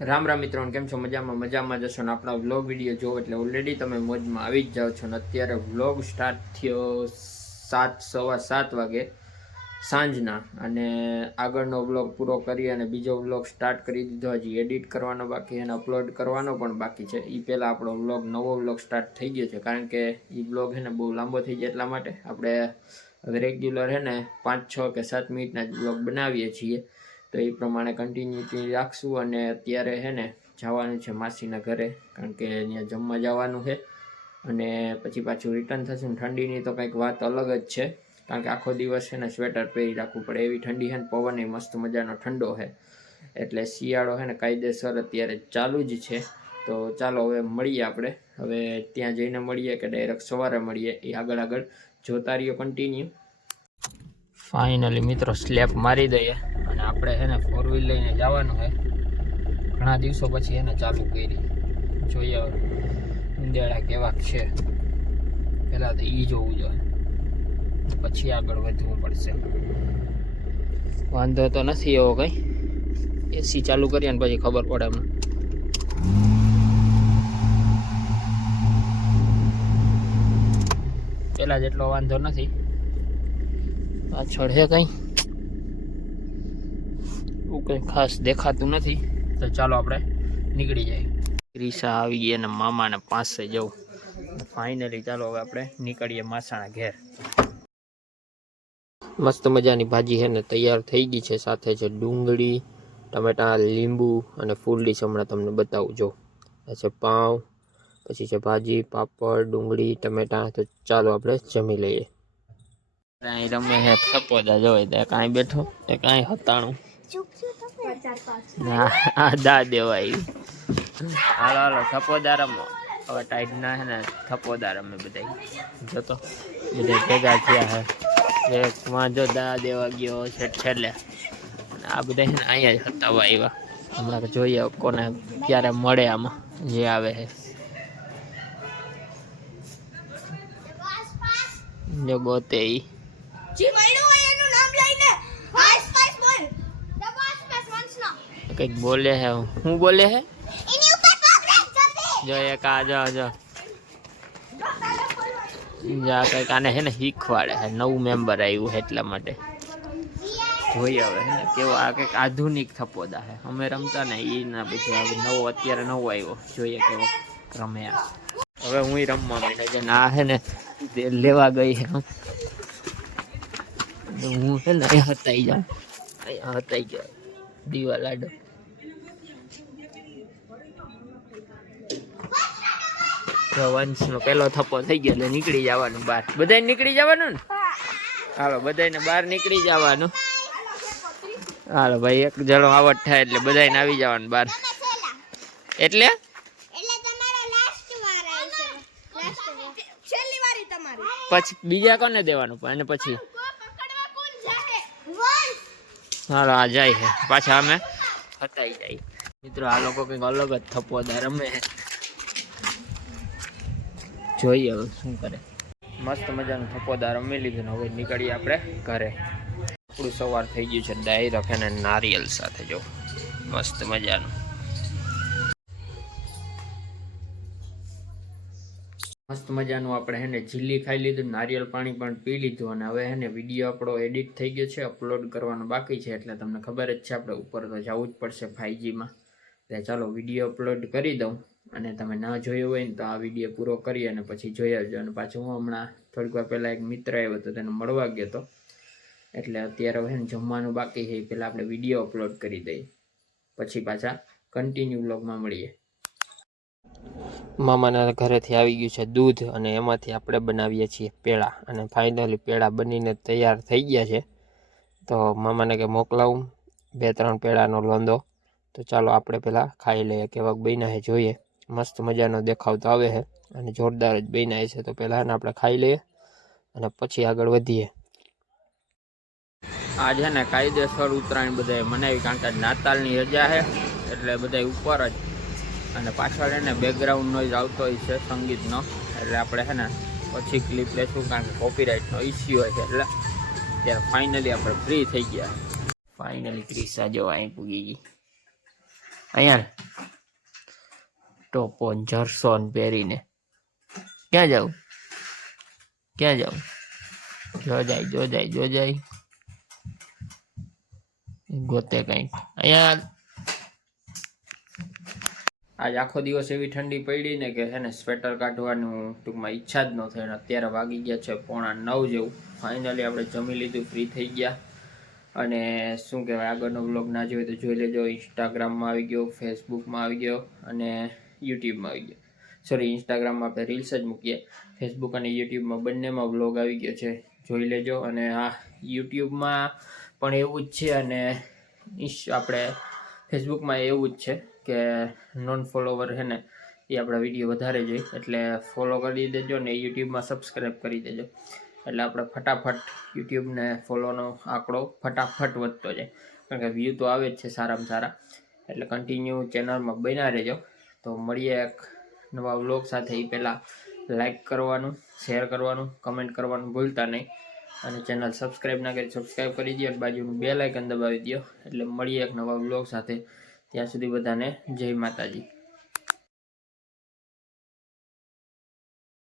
રામ રામ મિત્રો કેમ છો? મજામાં મજામાં જશો ને આપણા વ્લોગ વીડિયો જોવો એટલે ઓલરેડી તમે મોજમાં આવી જ જાઓ છો. ને અત્યારે વ્લોગ સ્ટાર્ટ થયો સાત, સવા સાત વાગે સાંજના. અને આગળનો વ્લોગ પૂરો કરી અને બીજો વ્લોગ સ્ટાર્ટ કરી દીધો. હજી એડિટ કરવાનો બાકી અને અપલોડ કરવાનો પણ બાકી છે. એ પહેલાં આપણો વ્લોગ નવો વ્લોગ સ્ટાર્ટ થઈ ગયો છે. કારણ કે એ વ્લોગ છે ને બહુ લાંબો થઈ જાય એટલા માટે આપણે રેગ્યુલર છે ને પાંચ, છ કે સાત મિનિટના જ વ્લોગ બનાવીએ છીએ. તો એ પ્રમાણે કન્ટિન્યુટી રાખશું અને અત્યારે છે ને જવાનું છે માસીના ઘરે, કારણ કે અહીંયા જમવા જવાનું છે. અને પછી પાછું રિટર્ન થશું ને ઠંડીની તો કંઈક વાત અલગ જ છે, કારણ કે આખો દિવસ છે ને સ્વેટર પહેરી રાખવું પડે. એવી ઠંડી છે ને પવન એ મસ્ત મજાનો ઠંડો છે. એટલે શિયાળો છે ને કાયદેસર અત્યારે ચાલુ જ છે. તો ચાલો હવે મળીએ આપણે. હવે ત્યાં જઈને મળીએ કે ડાયરેક્ટ સવારે મળીએ એ આગળ આગળ. જોતા રહીએ કન્ટિન્યુ ફાઇનલી મિત્રો સ્લેપ મારી દઈએ. આપણે છે ને ફોર વ્હીલ લઈને જવાનું છે. ઘણા દિવસો પછી એને ચાલુ કરી. જોઈએ હવે. ઉંદેડા કેવા છે. પહેલાં તો એ જોવું જોઈએ. પછી આગળ વધવું પડશે. વાંધો તો નથી એવો કંઈ. એસી ચાલુ કરીએ ને પછી ખબર પડે એમને પેલા જેટલો વાંધો નથી. પાછળ છે કંઈ? એવું કંઈ ખાસ દેખાતું નથી. તો ચાલો આપણે નીકળી જાય. રીસા આવી ગઈ અને મામાને પાસે જવું. ફાઇનલી ચાલો હવે આપણે નીકળીએ માસાણા ઘેર. મસ્ત મજાની ભાજી છે ને તૈયાર થઈ ગઈ છે. સાથે છે ડુંગળી, ટમેટા, લીંબુ અને ફૂલ ડીશ હમણાં તમને બતાવું. જો છે પાઉં પછી છે ભાજી, પાપડ, ડુંગળી, ટમેટા. તો ચાલો આપણે જમી લઈએ. કાંઈ રમે છે થપોદા જોઈ. દે કાંઈ બેઠો તે કાંઈ હતાણું. દા દેવાય. હાલો હાલો થપોદા રમો હવે ટાઈટ ના હે ને થપોદા રમે બધા જોતો બધા ભેગા થયા હે. એક માં જો દા દેવા ગયો છે છેલ્લે. આ બધા ને અહીંયા જ હતા આવ્યા હમણાં જોઈએ કોને ક્યારે મળે આમાં જે આવે છે જો ગોતે ઈ જી મળ્યું હોય એનું નામ લઈને ફાઈસ ફાઈસ બોલ દબાસ પાસ વંશનો કંઈક બોલે હે હું બોલે હે? જો એક આ જો જો. જા કંઈક આને હે ને શીખવાડે હે નવું મેમ્બર આવ્યું હે એટલા માટે. જોઈએ હવે હે કેવો આ કંઈક આધુનિક થપોદા હે. અમે રમતા ને એ ના પછી નવો અત્યારે નવો આવ્યો જોઈએ કેવો રમે આ. હવે હું રમવા માંડે છે ને આ છે ને તે લેવા ગઈ હે. હું. હે ને અહીંયા હતાઈ જાઉં. અહીંયા હતાઈ જાઉં દીવા લાડો વંશનો પહેલો થપ્પો થઈ ગયો એટલે નીકળી જવાનું બહાર. બધાય નીકળી જવાનું ને? હાલો બધાને બહાર નીકળી જવાનું. હાલો ભાઈ એક જણો આવટ થાય એટલે બધાને આવી જવાનું બહાર. એટલે? એટલે તમારો લાસ્ટ વાર આવશે લાસ્ટ છેલ્લી વારી તમારી. પછી બીજા કોને દેવાનું? પણ અને પછી? હાલો આ જાય છે. પાછા અમે હતાઈ જાય. મિત્રો આ લોકો કંઈક અલગ જ થપ્પોદાર રમે છે જોઈએ હવે શું કરે. મસ્ત મજાનું થપોદાર રમી લીધું હવે નીકળીએ આપણે ઘરે. આપણું સવાર થઈ ગયું છે ડાયરો અને નારિયેલ સાથે જો. મસ્ત મજાનું. મસ્ત મજાનું આપણે હેને જીલ્લી ખાઈ લીધું નારિયેલ પાણી પણ પી લીધું અને હવે હેને વીડિયો આપણો એડિટ થઈ ગયો છે અપલોડ કરવાનો બાકી છે એટલે તમને ખબર જ છે, આપણે ઉપર તો જવું જ પડશે ફાઈવજીમાં એટલે ચાલો વીડિયો અપલોડ કરી દઉં. અને તમે ના જોયો હોય ને તો આ વીડિયો પૂરો કરી અને પછી જોઈ આવજો. અને પાછું હું હમણાં થોડીક વાર પહેલાં એક મિત્ર આવ્યો હતો તેને મળવા ગયો હતો એટલે અત્યારે હવે જમવાનું બાકી છે, એ પહેલાં આપણે વીડિયો અપલોડ કરી દઈએ. પછી પાછા કન્ટિન્યુ બ્લોગમાં મળીએ. મામાના ઘરેથી આવી ગયું છે દૂધ અને એમાંથી આપણે બનાવીએ છીએ પેડા અને ફાઇનલી પેડા બનીને તૈયાર થઈ ગયા છે. તો મામાને કે મોકલાવું, બે ત્રણ પેડાનો લોંદો. તો ચાલો આપણે પહેલાં ખાઈ લઈએ, કેવાક બન્યા છે, જોઈએ. મસ્ત મજાનો દેખાવ તો આવે છે અને જોરદાર જ બનાવે છે. તો પહેલાં આપણે ખાઈ લઈએ અને પછી આગળ વધીએ. આ છે ને કાયદેસર ઉત્તરાયણ બધાએ મનાવી કારણ કે નાતાલની રજા છે એટલે બધા ઉપર જ. અને પાછળ એને બેકગ્રાઉન્ડ નોઈઝ આવતો હોય છે સંગીતનો. એટલે આપણે છે ને પછી ક્લિપ લેશું કારણ કે કોપીરાઇટનો ઇસ્યુ હોય છે એટલે ત્યારે ફાઇનલી આપણે ફ્રી થઈ ગયા. ફાઇનલી ક્રિસા જો અહીં પૂગી ગઈ. અહીંયા ટોપો જર્સોન જરસો પહેરીને. ક્યાં જાઉં? ક્યાં જાઉં? જો જાય જો જાય જો જાય ગોતે કંઈક. અહીંયા આજ આખો દિવસ એવી ઠંડી પડી ને કે છે ને સ્વેટર કાઢવાનું ટૂંકમાં ઈચ્છા જ ન થઈ અત્યારે વાગી ગયા છે પોણા નવ જેવું. ફાઇનલી આપણે જમી લીધું ફ્રી થઈ ગયા. અને શું કહેવાય, આગળનો બ્લોગ ના જોયો તો જોઈ લેજો ઇન્સ્ટાગ્રામમાં આવી ગયો ફેસબુકમાં આવી ગયો. અને યુટ્યુબમાં આવી ગયો. સોરી ઇન્સ્ટાગ્રામમાં આપણે રીલ્સ જ મૂકીએ. ફેસબુક અને યુટ્યુબમાં બંનેમાં બ્લોગ આવી ગયો છે. જોઈ લેજો. અને આ યુટ્યુબમાં પણ એવું જ છે અને આપણે ફેસબુકમાં એવું જ છે કે નોન ફોલોવર છે ને, એ આપણા વીડિયો વધારે જોઈ. એટલે ફોલો કરી દેજો ને યુટ્યુબમાં સબસ્ક્રાઈબ કરી દેજો. એટલે આપણે ફટાફટ યુટ્યુબને ફોલોનો આંકડો ફટાફટ વધતો જાય. કારણ કે વ્યૂ તો આવે જ છે સારામાં સારા. એટલે કન્ટિન્યુ ચેનલમાં બન્યા રહેજો. તો મળીએ એક નવા વ્લોગ સાથે. એ પહેલાં લાઈક કરવાનું શેર કરવાનું કમેન્ટ કરવાનું ભૂલતા નહીં. અને ચેનલ સબસ્ક્રાઈબ ના કરી સબસ્ક્રાઈબ કરી દો અને બાજુનું બે લાઇકન દબાવી દો એટલે મળીએ એક નવા વ્લોગ સાથે. ત્યાં સુધી બધાને જય માતાજી.